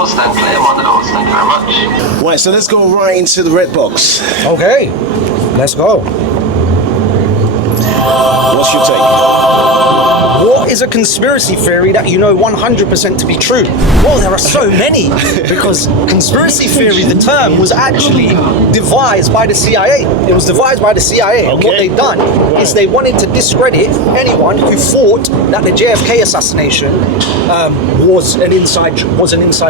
doors stand clear. Mind the doors. Thank you very much. Right, so let's go right into the red box. Okay, let's go. What's your take? What is a conspiracy theory that you know 100% to be true? Well, there are so many, because conspiracy theory, the term, was actually devised by the CIA. It was devised by the CIA, and what they've done is they wanted to discredit anyone who thought that the JFK assassination was an inside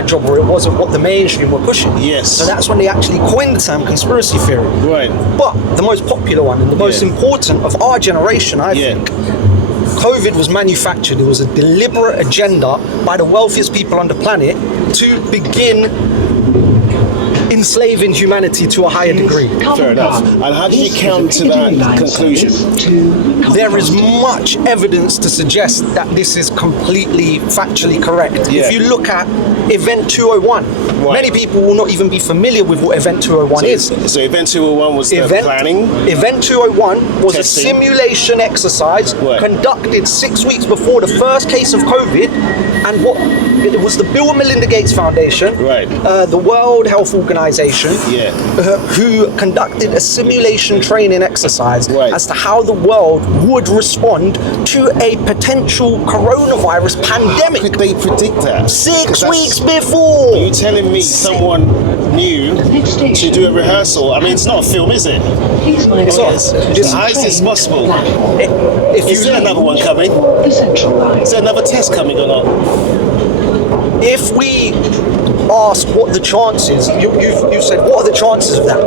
job, or it wasn't what the mainstream were pushing. Yes. So that's when they actually coined the term conspiracy theory. Right. But the most popular one and the most important of our generation, I think, COVID was manufactured. It was a deliberate agenda by the wealthiest people on the planet to begin enslaving humanity to a higher degree. Fair enough. And how do you come to that conclusion? There is much evidence to suggest that this is completely factually correct. If you look at Event 201, many people will not even be familiar with what Event 201 is. So Event 201 was the planning? Event 201 was a simulation exercise conducted 6 weeks before the first case of COVID, and it was the Bill and Melinda Gates Foundation, the World Health Organization, who conducted a simulation training exercise as to how the world would respond to a potential coronavirus pandemic. How could they predict that? 6 weeks before. Are you telling me someone knew to do a rehearsal? I mean, it's not a film, is it? It's not. How is this possible? Is there another one coming? Is there another test coming or not? If we ask what the chances, you said, what are the chances of that?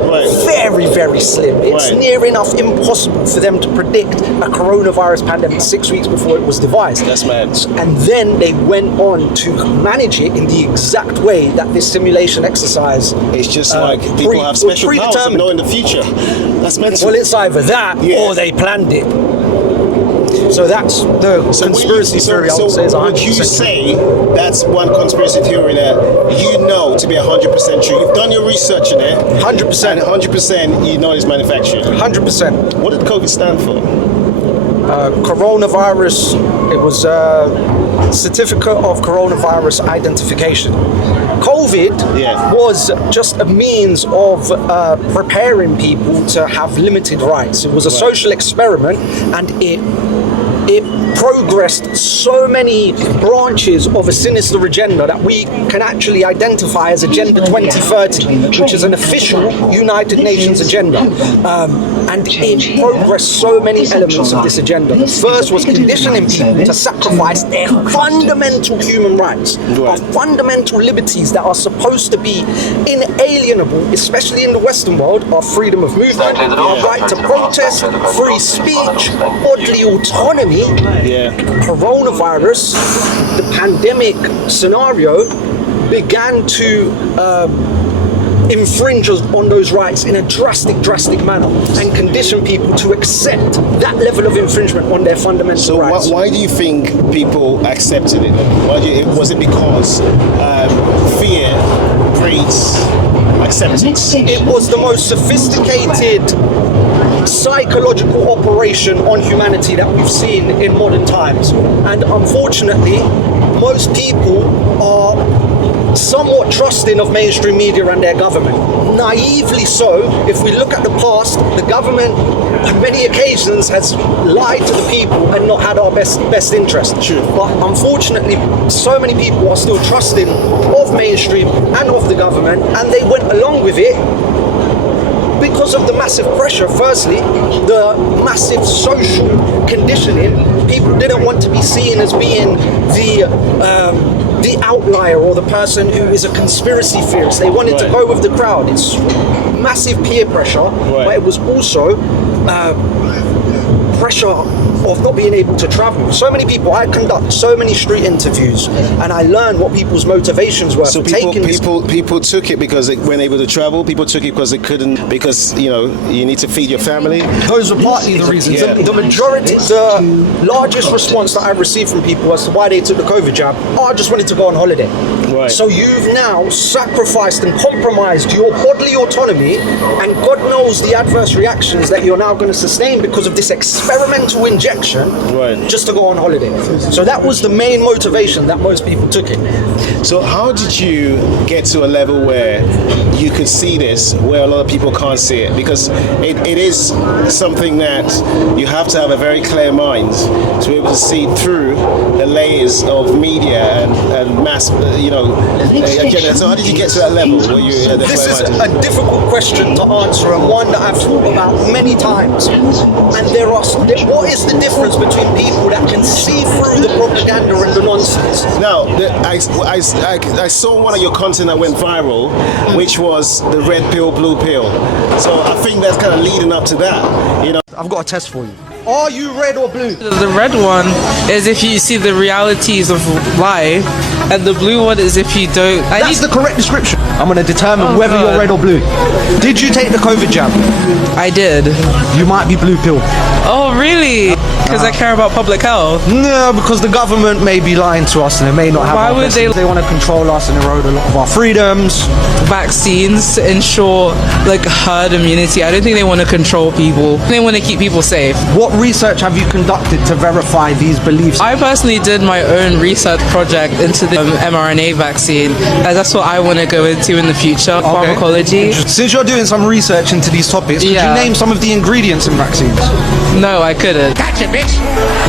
Very, very slim. It's near enough impossible for them to predict a coronavirus pandemic 6 weeks before it was devised. That's mad. And then they went on to manage it in the exact way that this simulation exercise. It's just like people have special powers of knowing the future. That's mental. Well, it's either that or they planned it. So that's the conspiracy theory. So would you say that's one conspiracy theory that you know to be 100% true? You've done your research in it. 100%. And 100% you know it's manufactured. 100%. What did COVID stand for? Coronavirus. It was a certificate of coronavirus identification. COVID was just a means of preparing people to have limited rights. It was a social experiment, and it progressed so many branches of a sinister agenda that we can actually identify as Agenda 2030, which is an official United Nations agenda. And it progressed so many elements of this agenda. The first was conditioning people to sacrifice their fundamental human rights, our fundamental liberties that are supposed to be inalienable, especially in the Western world, our freedom of movement, our right to protest, free speech, bodily autonomy. Coronavirus, the pandemic scenario, began to infringe on those rights in a drastic manner and condition people to accept that level of infringement on their fundamental rights. So why do you think people accepted it? Was it because fear breeds acceptance? It was the most sophisticated psychological operation on humanity that we've seen in modern times, and unfortunately most people are somewhat trusting of mainstream media and their government. Naively so. If we look at the past, the government on many occasions has lied to the people and not had our best interest. But unfortunately, so many people are still trusting of mainstream and of the government, and they went along with it because of the massive pressure. Firstly, the massive social conditioning. People didn't want to be seen as being the outlier or the person who is a conspiracy theorist. They wanted to go with the crowd. It's massive peer pressure, but it was also pressure of not being able to travel. So many people, I conduct so many street interviews, and I learn what people's motivations were. So people took it because they weren't able to travel. People took it because they couldn't, because you need to feed your family. Those were partly the reasons. The majority, the largest response that I've received from people as to why they took the COVID jab, I just wanted to go on holiday. So you've now sacrificed and compromised your bodily autonomy, and God knows the adverse reactions that you're now going to sustain because of this experimental injection just to go on holiday. So that was the main motivation that most people took it. So how did you get to a level where you could see this, where a lot of people can't see it? Because it is something that you have to have a very clear mind to be able to see through the layers of media and mass, agenda. So how did you get to that level where you had the This clear is mind? a difficult question to answer, and one that I've thought about many times. And what is the difference between people that can see through the propaganda and the nonsense? Now, I saw one of your content that went viral, which was the red pill, blue pill. So I think that's kind of leading up to that. I've got a test for you. Are you red or blue? The red one is if you see the realities of life, and the blue one is if you don't. That's the correct description. I'm going to determine whether you're red or blue. Did you take the COVID jab? I did. You might be blue pill. Oh, really? Because I care about public health? No, because the government may be lying to us and they may not have. Why our would best. they? They want to control us and erode a lot of our freedoms. Vaccines to ensure herd immunity. I don't think they want to control people. They want to keep people safe. What research have you conducted to verify these beliefs? I personally did my own research project into the mRNA vaccine, as that's what I want to go into in the future. Pharmacology. Since you're doing some research into these topics, could you name some of the ingredients in vaccines? No, I couldn't. Gotcha, bitch.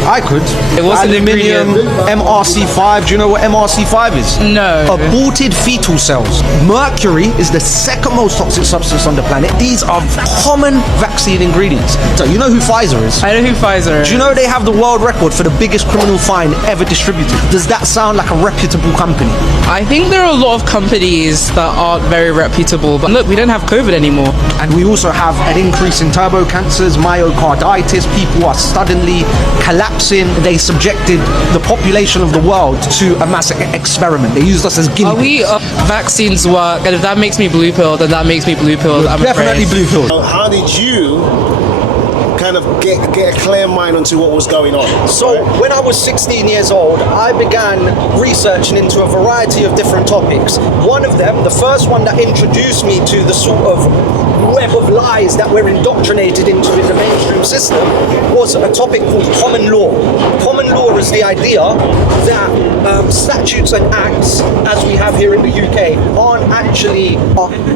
I could. What's an Aluminium, ingredient? MRC5. Do you know what MRC5 is? No. Aborted fetal cells. Mercury is the second most toxic substance on the planet. These are common vaccine ingredients. So you know who Pfizer is? I know who Pfizer is. Do you know they have the world record for the biggest criminal fine ever distributed? Does that sound like a reputable company? I think there are a lot of companies that aren't very reputable, but look, we don't have COVID anymore. And we also have an increase in turbo cancers, myocarditis. People are suddenly collapsing. They subjected the population of the world to a mass experiment. They used us as guinea pigs. Vaccines work, and if that makes me blue pill, then that makes me blue pill. I'm Definitely afraid. blue pill. How did you kind of get a clear mind onto what was going on? So when I was 16 years old, I began researching into a variety of different topics. One of them, the first one that introduced me to the sort of web of lies that we're indoctrinated into in the mainstream system, was a topic called common law. Common law is the idea that statutes and acts, as we have here in the UK, are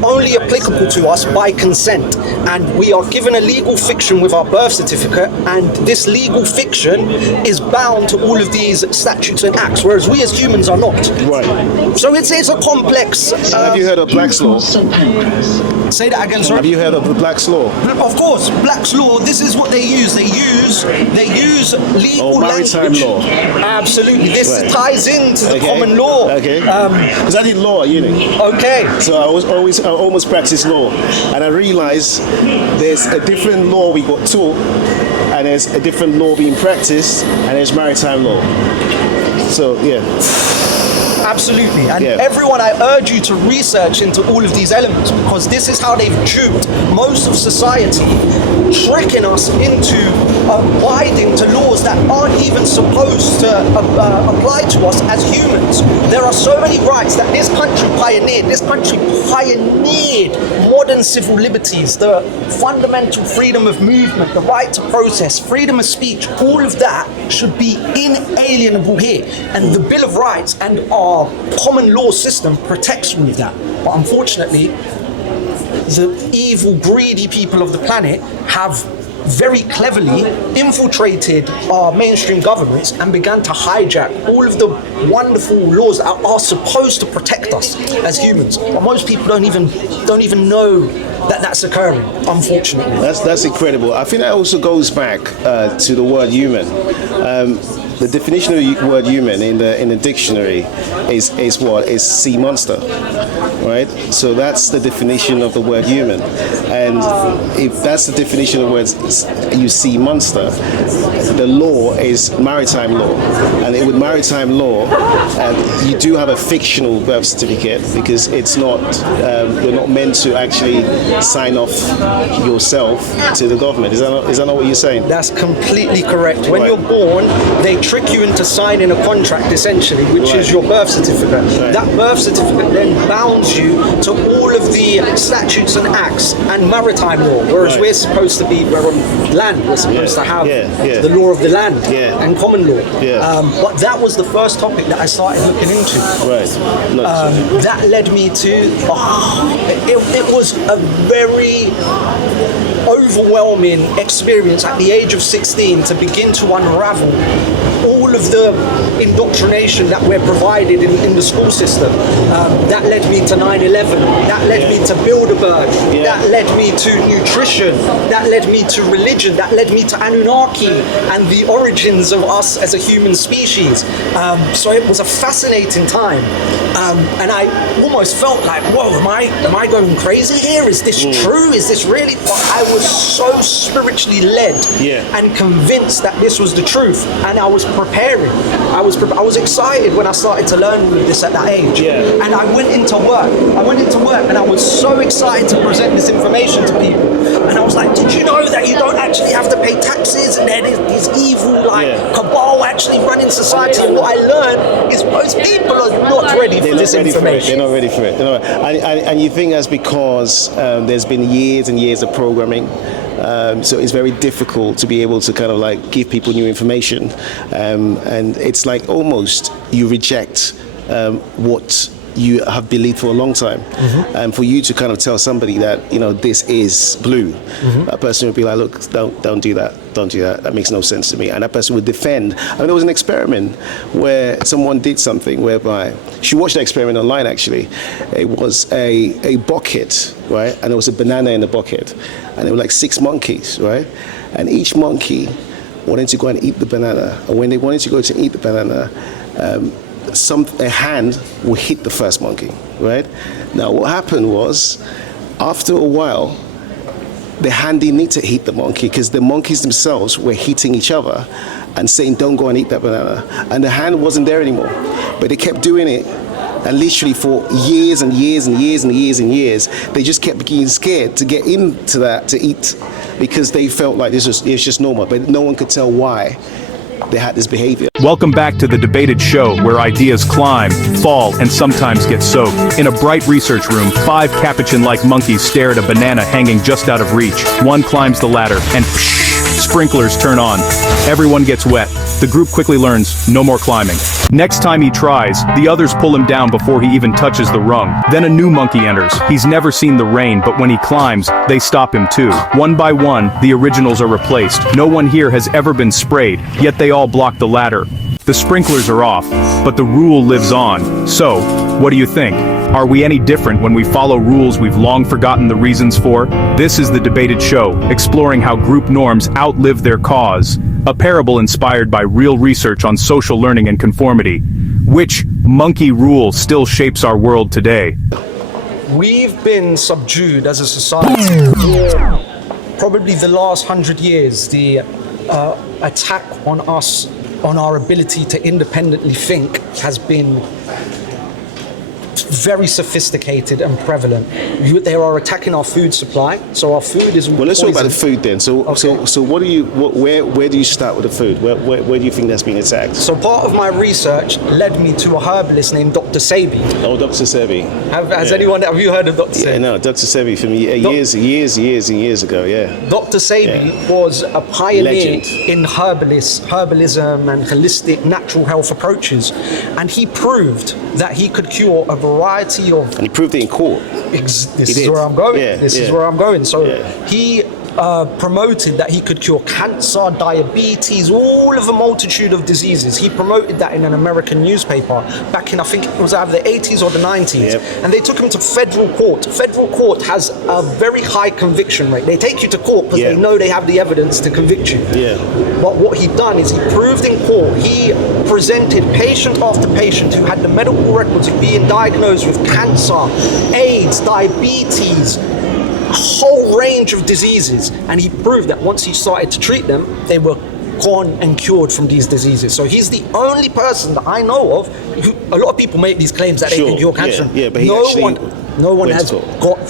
only applicable to us by consent, and we are given a legal fiction with our birth certificate, and this legal fiction is bound to all of these statutes and acts, whereas we as humans are not. Right. So it's a complex. Have you heard of Black's Law? Say that again, sorry. Have you heard of the Black's Law? Of course, Black's Law. This is what they use. They use legal maritime language. law. Absolutely. This Right. ties into the common law. Okay. Because I did law at uni. Okay. So I almost practiced law, and I realized there's a different law we got taught, and there's a different law being practiced, and there's maritime law. So yeah. Absolutely. And Yeah. everyone, I urge you to research into all of these elements, because this is how they've duped most of society, tricking us into abiding to laws that aren't even supposed to apply to us as humans. There are so many rights that this country pioneered. This country pioneered modern civil liberties, the fundamental freedom of movement, the right to protest, freedom of speech. All of that should be inalienable here. And the Bill of Rights and our common law system protects all of that. But unfortunately, the evil, greedy people of the planet have very cleverly infiltrated our mainstream governments and began to hijack all of the wonderful laws that are supposed to protect us as humans. But most people don't even know that that's occurring, unfortunately. That's incredible. I think that also goes back to the word human. The definition of the word human in the dictionary is what? Is sea monster, right? So that's the definition of the word human. And if that's the definition of the word you sea monster, the law is maritime law. And with maritime law, you do have a fictional birth certificate, because it's not, you're not meant to actually sign off yourself to the government. Is that not what you're saying? That's completely correct. When Right. you're born, they trick you into signing a contract, essentially, which Right. is your birth certificate. Right. That birth certificate then bounds you to all of the statutes and acts and maritime law, whereas Right. we're supposed to be, we're on land, we're supposed Yeah. to have Yeah. the law of the land Yeah. and common law. Yeah. But that was the first topic that I started looking into. Right. Look, That led me to, it was a very overwhelming experience at the age of 16 to begin to unravel all of the indoctrination that we're provided in the school system. That led me to 9/11. That led me to Bilderberg. Yeah. That led me to nutrition. That led me to religion. That led me to Anunnaki and the origins of us as a human species. So it was a fascinating time. And I almost felt like, whoa, am I going crazy here? Is this true? Is this really? But I was so spiritually led and convinced that this was the truth. And I was preparing. I was excited when I started to learn all of this at that age. Yeah. And I went into work. And I was so excited to present this information to people. And I was like, did you know that you don't actually have to pay taxes? And there is this evil cabal actually running society. And what I learned is most people are not ready for this information. They're not ready for it. And you think that's because there's been years and years of programming. So it's very difficult to be able to kind of like give people new information. And it's like almost you reject what you have believed for a long time. And for you to kind of tell somebody that, this is blue, that person would be like, look, don't do that. Don't do that. That makes no sense to me. And that person would defend. There was an experiment where someone did something whereby, she watched the experiment online actually. It was a bucket, right? And there was a banana in the bucket. And there were like 6 monkeys, right? And each monkey wanted to go and eat the banana. And when they wanted to go to eat the banana, a hand will hit the first monkey, right? Now what happened was, after a while, the hand didn't need to hit the monkey because the monkeys themselves were hitting each other and saying, don't go and eat that banana. And the hand wasn't there anymore. But they kept doing it. And literally for years and years and years and years and years, they just kept getting scared to get into that to eat because they felt like it's just normal. But no one could tell why they had this behavior. Welcome back to the debated show where ideas climb, fall, and sometimes get soaked. In a bright research room, 5 capuchin-like monkeys stare at a banana hanging just out of reach. One climbs the ladder, and sprinklers turn on. Everyone gets wet. The group quickly learns, no more climbing. Next time he tries, the others pull him down before he even touches the rung. Then a new monkey enters. He's never seen the rain, but when he climbs, they stop him too. One by one, the originals are replaced. No one here has ever been sprayed, yet they all block the ladder. The sprinklers are off, but the rule lives on. So, what do you think? Are we any different when we follow rules we've long forgotten the reasons for? This is the Debated Show, exploring how group norms outlive their cause. A parable inspired by real research on social learning and conformity. Which monkey rule still shapes our world today? We've been subdued as a society for probably the last 100 years. The attack on us, on our ability to independently think, has been very sophisticated and prevalent. They are attacking our food supply, so our food is Well, let's talk about the poisoned. food then. So where do you start with the food? Where do you think that's being attacked? So part of my research led me to a herbalist named Dr. Sebi. Oh, Dr. Sebi. Have you heard of Dr. Sebi? Yeah, no, Dr. Sebi for me years and years ago. Yeah. Dr. Sebi was a pioneer Legend. in herbalism and holistic natural health approaches, and he proved that he could cure a variety of. And he proved it in court. This is where I'm going. This is where I'm going. So Yeah. he promoted that he could cure cancer, diabetes, all of a multitude of diseases. He promoted that in an American newspaper back in, I think it was either the 80s or the 90s. Yep. And they took him to federal court. Federal court has a very high conviction rate. They take you to court because Yeah. they know they have the evidence to convict you. Yeah. But what he done is he proved in court, he presented patient after patient who had the medical records of being diagnosed with cancer, AIDS, diabetes, a whole range of diseases, and he proved that once he started to treat them, they were gone and cured from these diseases. So he's the only person that I know of who, a lot of people make these claims that they can cure cancer. Yeah, but no one has got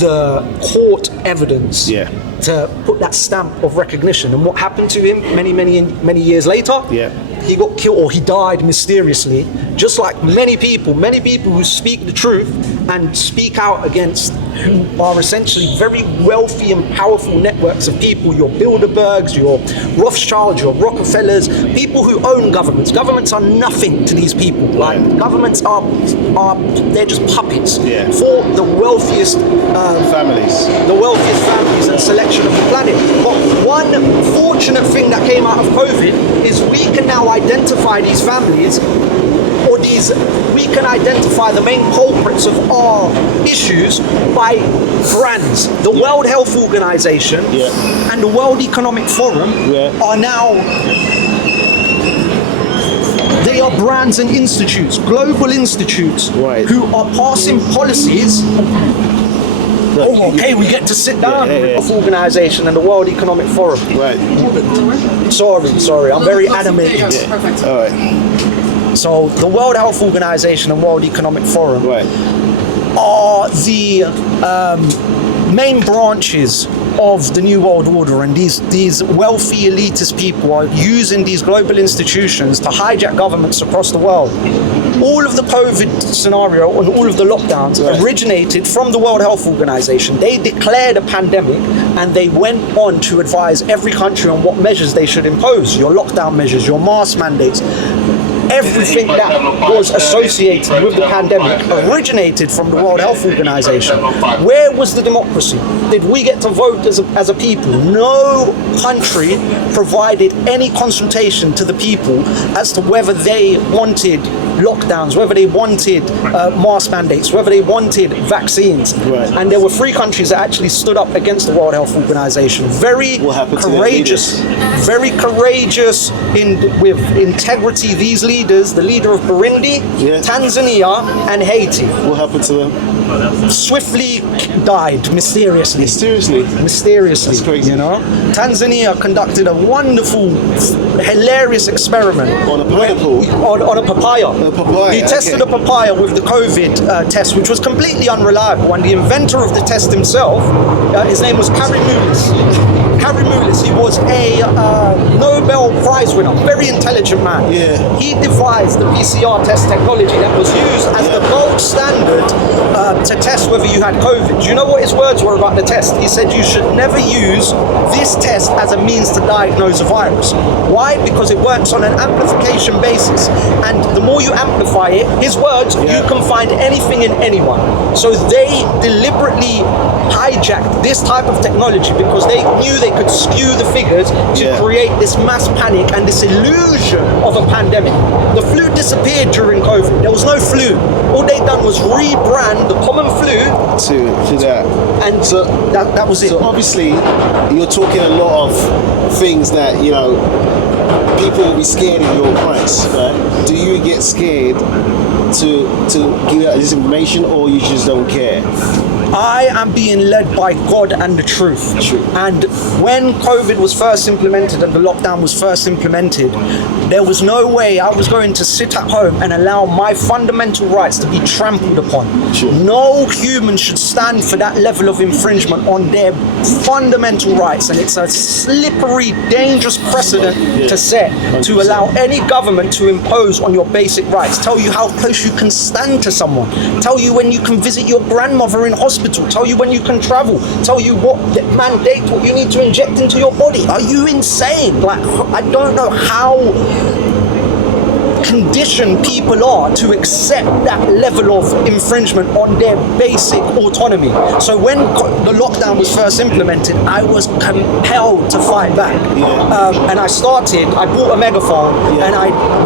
the court evidence Yeah. to put that stamp of recognition. And what happened to him many years later? Yeah. He got killed, or he died mysteriously, just like many people who speak the truth and speak out against who are essentially very wealthy and powerful networks of people, your Bilderbergs, your Rothschilds, your Rockefellers, people who own governments. Governments are nothing to these people. Like, governments are they're just puppets for the wealthiest families. The wealthiest families and selection of the planet. But one fortunate thing that came out of COVID is we can now identify these families, or we can identify the main culprits of our issues by brands. The World Health Organization and the World Economic Forum are now, they are brands and institutes, global institutes, who are passing policies. Oh, okay, we get to sit down with the Health Organization and the World Economic Forum. Right. Sorry, I'm very animated. Perfect. All right. So the World Health Organization and World Economic Forum are the main branches of the New World Order, and these wealthy elitist people are using these global institutions to hijack governments across the world. All of the COVID scenario and all of the lockdowns originated from the World Health Organization. They declared a pandemic and they went on to advise every country on what measures they should impose, your lockdown measures, your mask mandates. Everything that was associated with the pandemic originated from the World Health Organization. Where was the democracy? Did we get to vote as a people? No country provided any consultation to the people as to whether they wanted lockdowns, whether they wanted mask mandates, whether they wanted vaccines. And there were 3 countries that actually stood up against the World Health Organization. Very courageous with integrity. These leaders, the leader of Burundi, Tanzania, and Haiti. What happened to them? Swiftly died mysteriously. Mysteriously. That's crazy. You know, Tanzania conducted a wonderful, hilarious experiment on a pineapple. On a papaya. He Okay. tested a papaya with the COVID test, which was completely unreliable. And the inventor of the test himself, his name was Karimulis. He was a Nobel Prize winner, very intelligent man. He devised the PCR test technology that was used as the gold standard to test whether you had COVID. Do you know what his words were about the test? He said you should never use this test as a means to diagnose a virus. Why? Because it works on an amplification basis, and the more you amplify it, his words, you can find anything in anyone. So they deliberately hijacked this type of technology because they knew they could skew the figures to create this mass panic and this illusion of a pandemic. The flu disappeared during COVID. There was no flu. All they done was rebrand the common flu to that. And so that was it. So obviously, you're talking a lot of things that, you know, people will be scared of your price, right? Do you get scared to give out this information, or you just don't care? I am being led by God and the truth. And when COVID was first implemented and the lockdown was first implemented, there was no way I was going to sit at home and allow my fundamental rights to be trampled upon. No human should stand for that level of infringement on their fundamental rights. And it's a slippery, dangerous precedent to set, to allow any government to impose on your basic rights, tell you how close you can stand to someone, tell you when you can visit your grandmother in hospital, tell you when you can travel, tell you what mandate what you need to inject into your body. Are you insane? Like, I don't know how conditioned people are to accept that level of infringement on their basic autonomy. So when the lockdown was first implemented, I was compelled to fight back. And I bought a megaphone and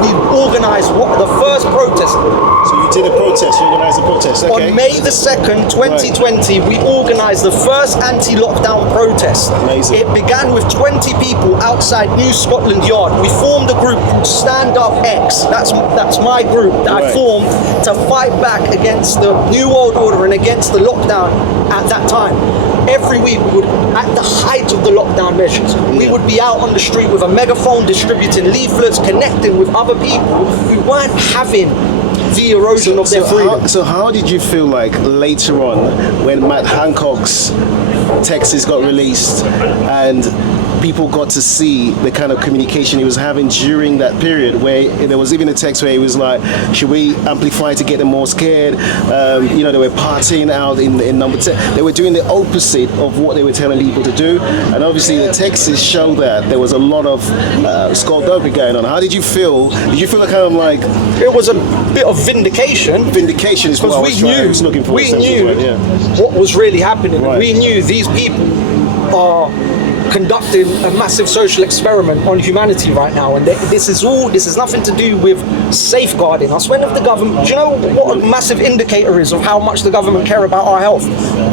we organised the first protest. So you did a protest, you organised a protest, okay. On May the 2nd, 2020, we organised the first anti-lockdown protest. Amazing. It began with 20 people outside New Scotland Yard. We formed a group called Stand Up X. That's my group that I formed to fight back against the New World Order and against the lockdown at that time. Every week, at the height of the lockdown measures, we would be out on the street with a megaphone distributing leaflets, connecting with other people who weren't having the erosion of their freedom. So how did you feel like later on when Matt Hancock's texts got released and people got to see the kind of communication he was having during that period, where there was even a text where he was like, should we amplify to get them more scared? They were partying out in number 10. They were doing the opposite of what they were telling people to do. And obviously the texts show that there was a lot of skullduggery going on. How did you feel? Did you feel kind of like... It was a bit of vindication. Vindication is what I was looking for. We knew what was really happening. Right. We knew these people are conducting a massive social experiment on humanity right now, and this is nothing to do with safeguarding us. When if the government, do you know what a massive indicator is of how much the government care about our health?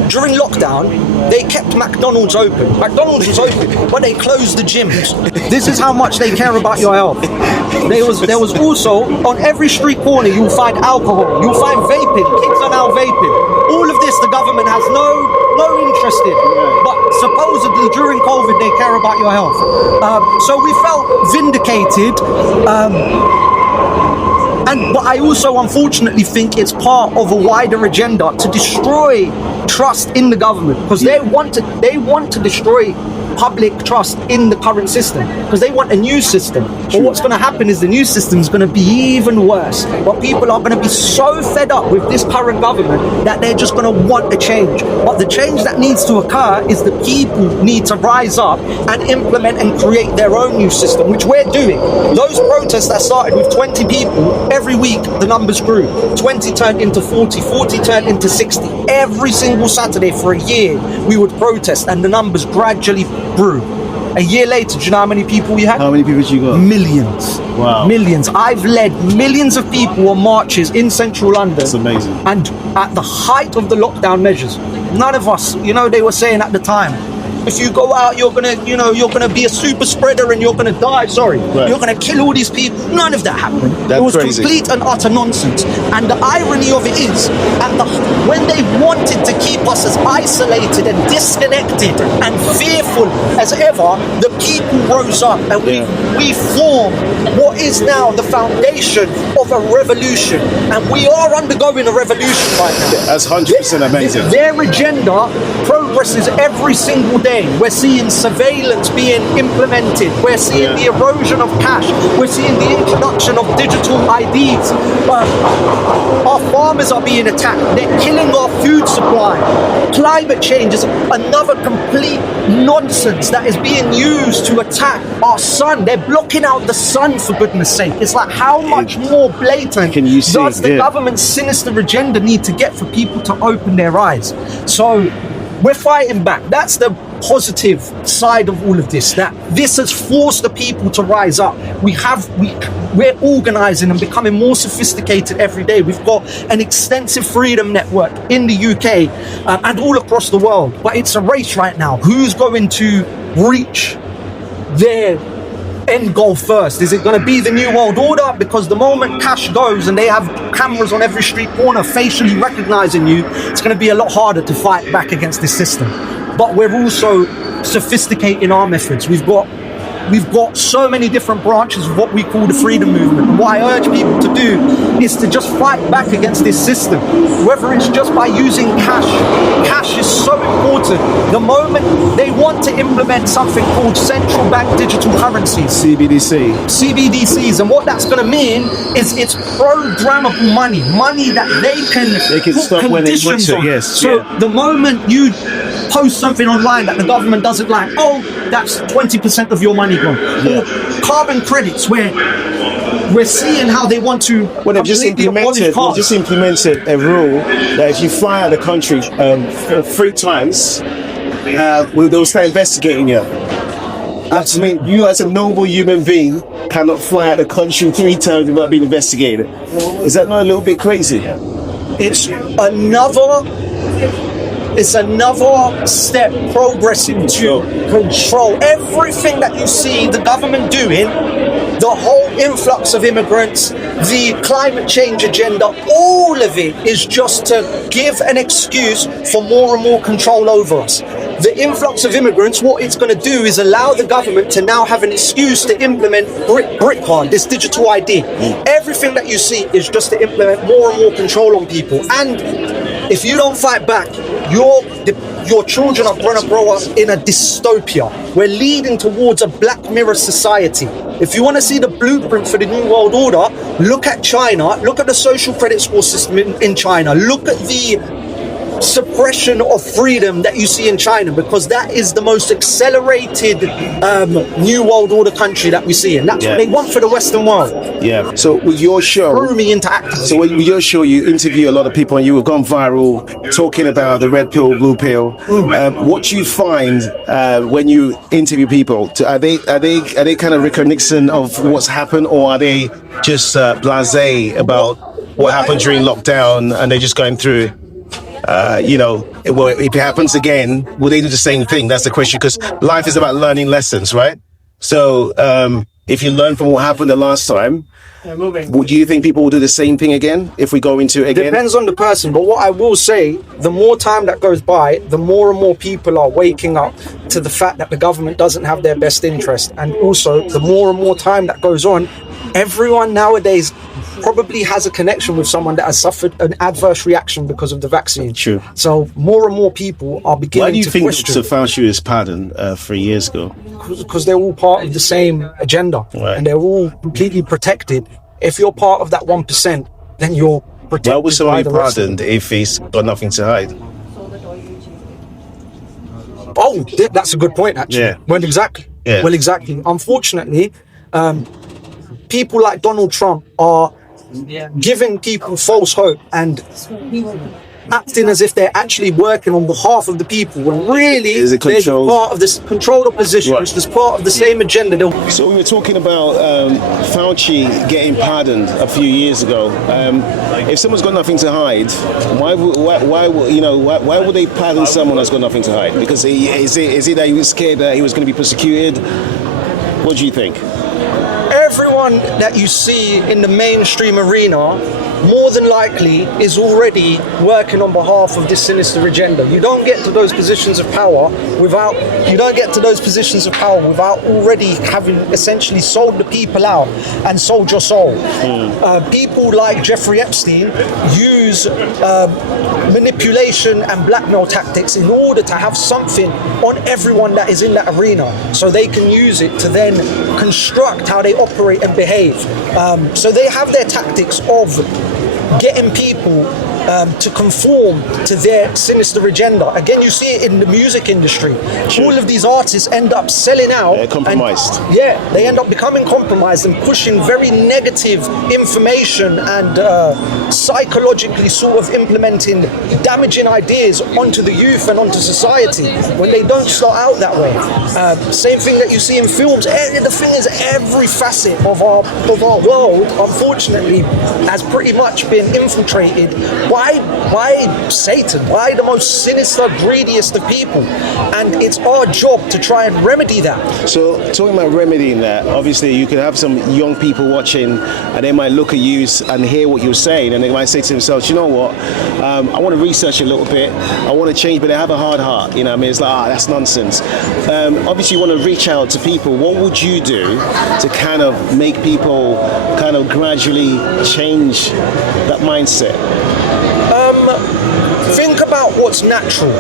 During lockdown, they kept McDonald's open. McDonald's was open, but they closed the gyms. This is how much they care about your health. There was also, on every street corner, you'll find alcohol, you'll find vaping, kids are now vaping. All of this the government has no interest in, but supposedly during COVID they care about your health. So we felt vindicated, but I also unfortunately think it's part of a wider agenda to destroy trust in the government, because they want to destroy public trust in the current system, because they want a new system. But what's going to happen is the new system is going to be even worse. But people are going to be so fed up with this current government that they're just going to want a change. But the change that needs to occur is the people need to rise up and implement and create their own new system, which we're doing. Those protests that started with 20 people, every week the numbers grew. 20 turned into 40, 40 turned into 60. Every single Saturday for a year we would protest, and the numbers gradually grew. A year later, do you know how many people we had? How many people did you got? Millions. Wow. Millions. I've led millions of people on marches in central London. That's amazing. And at the height of the lockdown measures, none of us, they were saying at the time, if you go out, you're gonna be a super spreader and you're gonna die. Sorry, you're gonna kill all these people. None of that happened. That's it was crazy. Complete and utter nonsense. And the irony of it is, when they wanted to keep us as isolated and disconnected and fearful as ever, the people rose up and we formed what is now the foundation of a revolution. And we are undergoing a revolution right now. That's 100% amazing. Their agenda progresses every single day. We're seeing surveillance being implemented. We're seeing the erosion of cash. We're seeing the introduction of digital IDs. Our farmers are being attacked. They're killing our food supply. Climate change is another complete nonsense that is being used to attack our sun. They're blocking out the sun, for goodness sake. It's like, how much more blatant does the government's sinister agenda need to get for people to open their eyes? So we're fighting back. That's the positive side of all of this, that this has forced the people to rise up. We're organizing and becoming more sophisticated every day. We've got an extensive freedom network in the UK and all across the world, but it's a race right now. Who's going to reach their end goal first? Is it going to be the New World Order? Because the moment cash goes and they have cameras on every street corner facially recognizing you, it's going to be a lot harder to fight back against this system. But we're also sophisticating our methods. We've got so many different branches of what we call the freedom movement. And what I urge people to do is to just fight back against this system, whether it's just by using cash. Cash is so important. The moment they want to implement something called central bank digital currencies, CBDCs, and what that's going to mean is it's programmable money that they can stop when they want to. Yes. So the moment you post something online that the government doesn't like, that's 20% of your money gone. Or carbon credits, where we're seeing how they want to. Well, they've just implemented a rule that if you fly out of the country 3 times, they'll start investigating you. That means you, as a noble human being, cannot fly out of the country 3 times without being investigated. Is that not a little bit crazy? It's another step progressing to control everything that you see the government doing. the whole influx of immigrants, the climate change agenda, all of it is just to give an excuse for more and more control over us. The influx of immigrants, what it's going to do is allow the government to now have an excuse to implement BRIC card, this digital ID. Everything that you see is just to implement more and more control on people. And if you don't fight back, your children are going to grow up in a dystopia. We're leading towards a Black Mirror society. If you want to see the blueprint for the New World Order, look at China, look at the social credit score system in China, look at the suppression of freedom that you see in China, because that is the most accelerated New World Order country that we see, and that's what they want for the Western world. Yeah. So with your show, Threw me into activism. so with your show, you interview a lot of people, and you have gone viral talking about the red pill, blue pill. What do you find when you interview people? Are they kind of recognizant of what's happened, or are they just blasé about what happened during lockdown, and they're just going through? If it happens again, will they do the same thing? That's the question, because life is about learning lessons, right? So if you learn from what happened the last time, do you think people will do the same thing again if we go into it again? Depends on the person, but what I will say, the more time that goes by, the more and more people are waking up to the fact that the government doesn't have their best interest. And also, the more and more time that goes on, everyone nowadays probably has a connection with someone that has suffered an adverse reaction because of the vaccine. True. So more and more people are beginning to question. Why do you think Dr. Fauci was pardoned 3 years ago? Because they're all part of the same agenda, right, and they're all completely protected. If you're part of that 1%, then you're protected. Why was somebody by the rest. pardoned if he's got nothing to hide? Oh, that's a good point, actually. Yeah. Well, exactly. Yeah. Well, exactly. Unfortunately, people like Donald Trump are giving people false hope and acting as if they're actually working on behalf of the people, when really they're part of this controlled opposition, which is part of the same agenda. So we were talking about Fauci getting pardoned a few years ago. If someone's got nothing to hide, why would they pardon someone that's got nothing to hide? Because is it that he was scared that he was going to be persecuted? What do you think? Everyone that you see in the mainstream arena more than likely is already working on behalf of this sinister agenda. You don't get to those positions of power without already having essentially sold the people out and sold your soul. People like Jeffrey Epstein use manipulation and blackmail tactics in order to have something on everyone that is in that arena, so they can use it to then construct how they operate and behave. So they have their tactics of getting people to conform to their sinister agenda. Again, you see it in the music industry. Sure. All of these artists end up selling out. They're compromised. They end up becoming compromised and pushing very negative information and psychologically sort of implementing damaging ideas onto the youth and onto society when they don't start out that way. Same thing that you see in films. The thing is, every facet of our world, unfortunately, has pretty much been infiltrated by Satan, by the most sinister, greediest of people, and it's our job to try and remedy that. So, talking about remedying that, obviously you could have some young people watching, and they might look at you and hear what you're saying, and they might say to themselves, you know what, I want to research a little bit, I want to change, but they have a hard heart, you know what I mean? It's like, that's nonsense. Obviously you want to reach out to people. What would you do to kind of make people kind of gradually change that mindset? Think about what's natural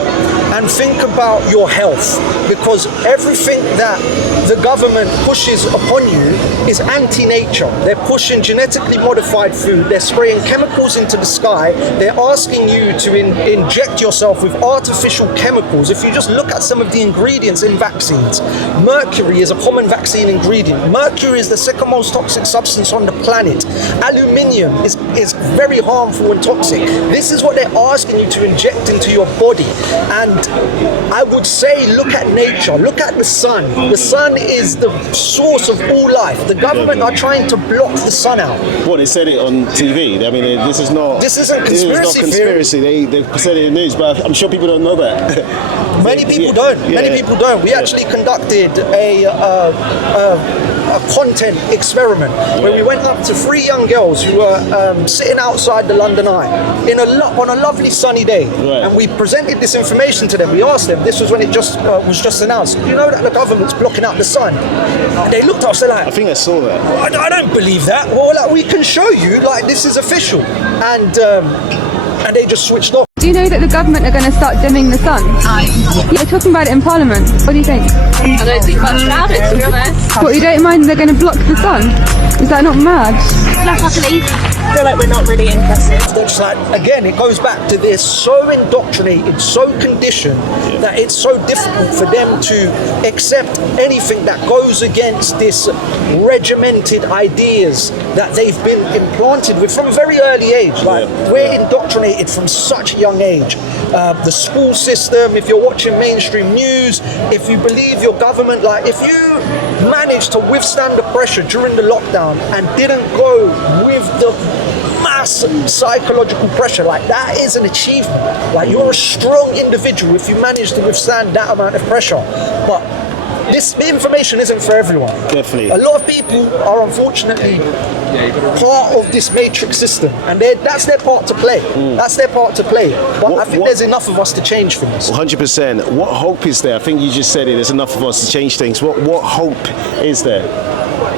and think about your health, because everything that the government pushes upon you is anti-nature. They're pushing genetically modified food, they're spraying chemicals into the sky, they're asking you to inject yourself with artificial chemicals. If you just look at some of the ingredients in vaccines, mercury is a common vaccine ingredient. Mercury is the second most toxic substance on the planet. Aluminium is very harmful and toxic. This is what they're asking you to inject into your body. And I would say, look at nature, look at the sun. The sun is the source of all life. The government are trying to block the sun out. Well, they said it on TV. I mean, this isn't conspiracy. They said it in the news, but I'm sure people don't know that. Many people don't. Many people don't. We actually conducted a a content experiment where we went up to 3 young girls who were sitting outside the London Eye on a lovely sunny day, and we presented this information to them. We asked them, this was when it just was just announced, you know that the government's blocking out the sun? And they looked at us, they're like, I think I saw that. I don't believe that. Well, like, we can show you, like, this is official. And they just switched off. Do you know that the government are going to start dimming the sun? They're talking about it in Parliament. What do you think? I don't think much about it, to be honest. What, you don't mind they're going to block the sun? Is that not mad? Luckily, I feel like we're not really interested. They're just like, again, it goes back to this, so indoctrinated, so conditioned, that it's so difficult for them to accept anything that goes against this regimented ideas that they've been implanted with from a very early age. Like, we're indoctrinated from such a young age. The school system, if you're watching mainstream news, if you believe your government, like, if you managed to withstand the pressure during the lockdown and didn't go with the mass psychological pressure, like, that is an achievement. Like, you're a strong individual if you manage to withstand that amount of pressure. But this information isn't for everyone. Definitely. A lot of people are unfortunately part of this matrix system, and that's their part to play. That's their part to play. But I think there's enough of us to change things. 100%. What hope is there? I think you just said it. There's enough of us to change things. What hope is there?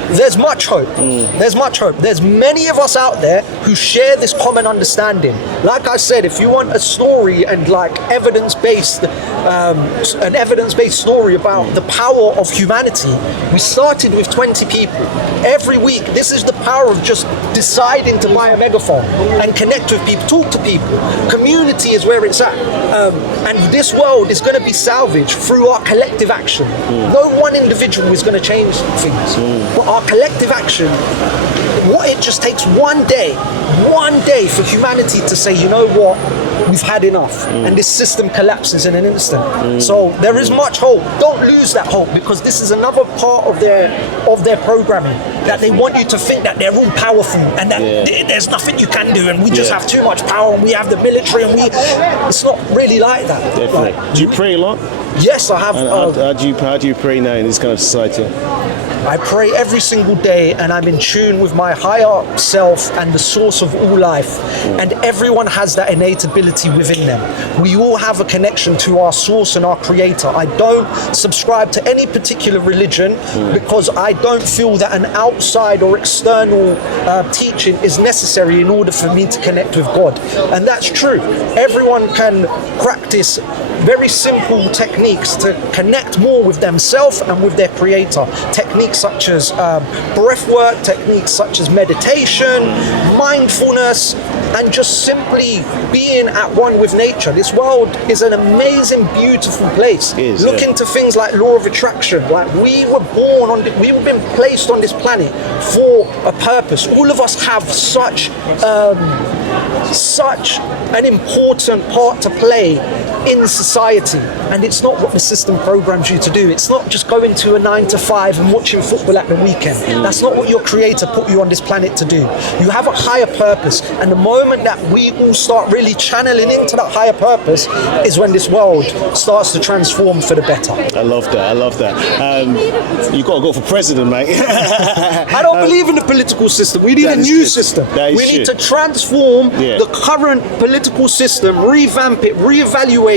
There's much hope. There's much hope. There's many of us out there who share this common understanding. Like I said, if you want a story and like evidence-based, an evidence-based story about the power of humanity, we started with 20 people. Every week, this is the power of just deciding to buy a megaphone and connect with people, talk to people. Community is where it's at. And this world is going to be salvaged through our collective action. No one individual is going to change things. But our collective action, it just takes one day for humanity to say, you know what, we've had enough, and this system collapses in an instant. So there is much hope. Don't lose that hope, because this is another part of their programming, that they want you to think that they're all powerful and that there's nothing you can do, and we just have too much power, and we have the military, and it's not really like that. Definitely. Like, do you pray a lot? Yes, I have. How do you pray now in this kind of society? I pray every single day, and I'm in tune with my higher self and the source of all life. And everyone has that innate ability within them. We all have a connection to our source and our creator. I don't subscribe to any particular religion because I don't feel that an outside or external teaching is necessary in order for me to connect with God. And that's true. Everyone can practice very simple techniques to connect more with themselves and with their creator. Techniques such as breath work, techniques such as meditation, mindfulness, and just simply being at one with nature. This world is an amazing, beautiful place. Look into things like law of attraction. Like, we've been placed on this planet for a purpose. All of us have such an important part to play in society, and it's not what the system programs you to do. It's not just going to a 9 to 5 and watching football at the weekend. That's not what your creator put you on this planet to do. You have a higher purpose, and the moment that we all start really channeling into that higher purpose is when this world starts to transform for the better. I love that. You gotta go for president, mate. I don't believe in the political system. We need a new system. We need to transform the current political system, revamp it, reevaluate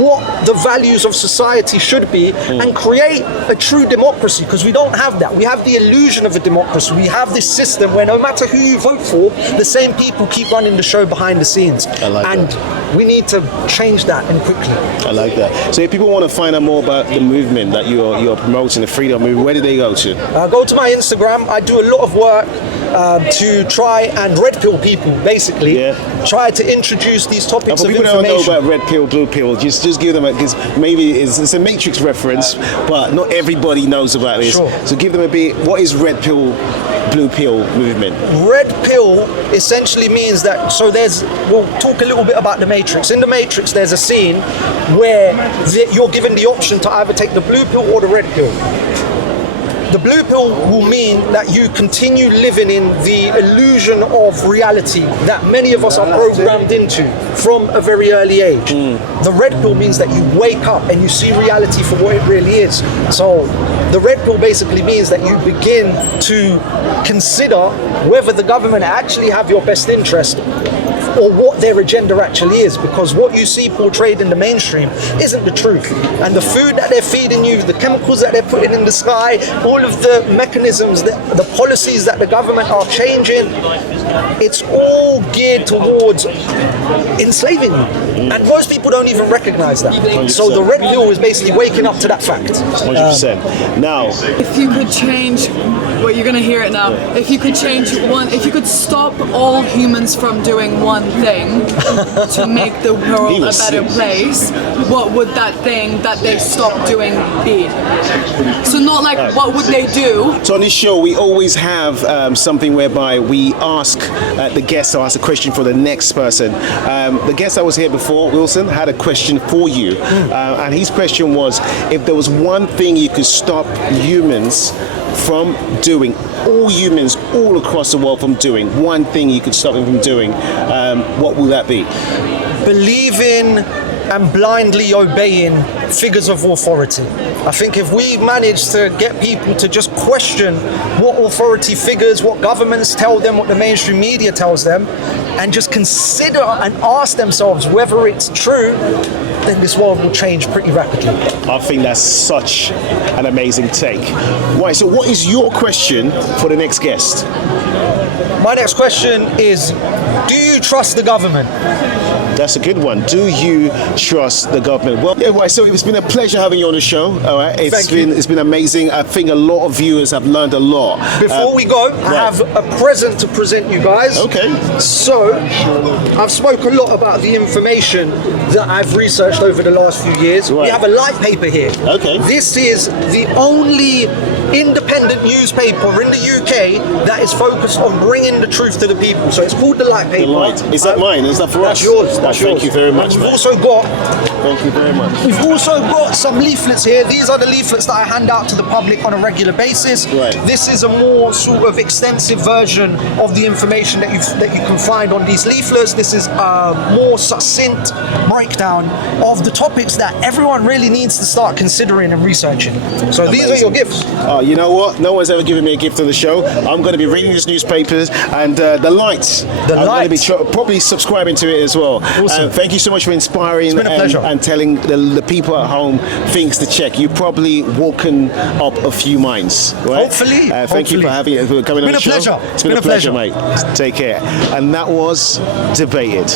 what the values of society should be, and create a true democracy, because we don't have that. We have the illusion of a democracy. We have this system where no matter who you vote for, the same people keep running the show behind the scenes. We need to change that, and quickly. I like that. So if people want to find out more about the movement that you're promoting, the freedom movement, where do they go to? Go to my Instagram. I do a lot of work to try and red pill people, basically. Try to introduce these topics of people information. don't know about red pill, blue pill. Just give them because maybe it's a Matrix reference, but not everybody knows about this. Sure. So give them a bit. What is red pill, blue pill movement? Red pill essentially means that, we'll talk a little bit about the Matrix. In the Matrix, there's a scene where you're given the option to either take the blue pill or the red pill. The blue pill will mean that you continue living in the illusion of reality that many of us are programmed into from a very early age. The red pill means that you wake up and you see reality for what it really is. So the red pill basically means that you begin to consider whether the government actually have your best interest or what their agenda actually is, because what you see portrayed in the mainstream isn't the truth. And the food that they're feeding you, the chemicals that they're putting in the sky, all of the mechanisms, the policies that the government are changing, it's all geared towards enslaving you. And most people don't even recognize that. 100%. So the red pill is basically waking up to that fact. 100%. Now, If you could change, well, you're gonna hear it now. If you could change if you could stop all humans from doing one thing to make the world a better place, what would that thing that they stopped doing be? So not like what would they do? so on this show, we always have something whereby we ask the guest to ask a question for the next person. The guest that was here before, Wilson, had a question for you. And his question was, if there was one thing you could stop humans from doing, all humans all across the world from doing, one thing you could stop them from doing, what will that be? Believing and blindly obeying figures of authority. I think if we manage to get people to just question what authority figures, what governments tell them, what the mainstream media tells them, and just consider and ask themselves whether it's true, then this world will change pretty rapidly. I think that's such an amazing take. Right, so what is your question for the next guest? My next question is, do you trust the government? That's a good one. Do you trust the government? Well, yeah, right, so it's been a pleasure having you on the show. All right, it's been amazing. I think a lot of viewers have learned a lot. Before we go, I have a present to present you guys. Okay. So, I've spoke a lot about the information that I've researched over the last few years. Right. We have a light paper here. Okay. This is the only independent newspaper in the UK that is focused on bringing the truth to the people. So it's called the light paper. The light. Is that mine? Is that for That's us? yours. That's Thank yours. you very much, We've man. also got Thank you very much. We've also got some leaflets here. These are the leaflets that I hand out to the public on a regular basis. Right. This is a more sort of extensive version of the information that you can find on these leaflets. This is a more succinct breakdown of the topics that everyone really needs to start considering and researching. So these are your gifts. Oh, you know what? No one's ever given me a gift on the show. I'm going to be reading this newspapers and the lights. I'm going to be probably subscribing to it as well. Awesome. Thank you so much for inspiring It's been a pleasure. and telling the people at home things to check. You've probably woken up a few minds. Right? Hopefully. Thank you for coming on the show. Pleasure. It's been a pleasure, mate. Take care. And that was Debated.